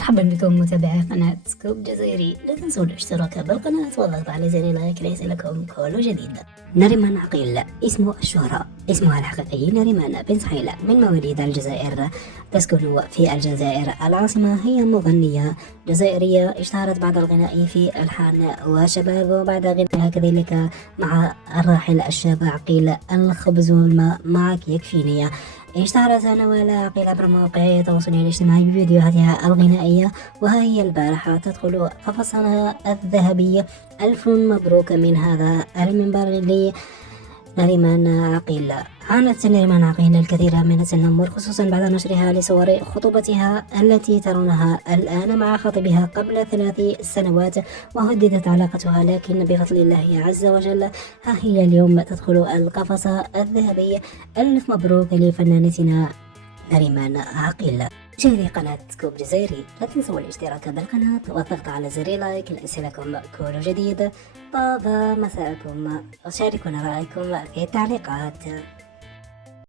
مرحبا بكم متابعي قناة سكوب جزائري. لا تنسوا الاشتراك بالقناة والضغط على زر لايك ليصلكم كل جديد. نريمان عقيل اسم الشهرة، اسمها الحقيقي نريمان بن سحيلة، من مواليد الجزائر، تسكن في الجزائر العاصمة. هي مغنية جزائرية اشتهرت بعد الغناء في ألحان وشباب، وبعد غنائها كذلك مع الراحل الشاب عقيل الخبز والماء معك يكفيني. اشتهرت نوال عقيل عبر مواقع التواصل الاجتماعي بفيديوهاتها الغنائية، وها هي البارحة تدخل قفصها الذهبي. ألف مبروك من هذا المنبر لنريمان عقيل. عانت نريمان عقيل الكثير من التنمر، خصوصا بعد نشرها لصور خطوبتها التي ترونها الآن مع خطيبها قبل 3 سنوات، وهددت علاقتها، لكن بفضل الله عز وجل ها هي اليوم تدخل القفص الذهبي. ألف مبروك لفنانتنا نريمان عقيل. مشاهدي قناة سكوب جزائري، لا تنسوا الاشتراك بالقناة والضغط على زر لايك ليصلكم كل جديد. طاب مساءكم، وشاركونا رأيكم في التعليقات.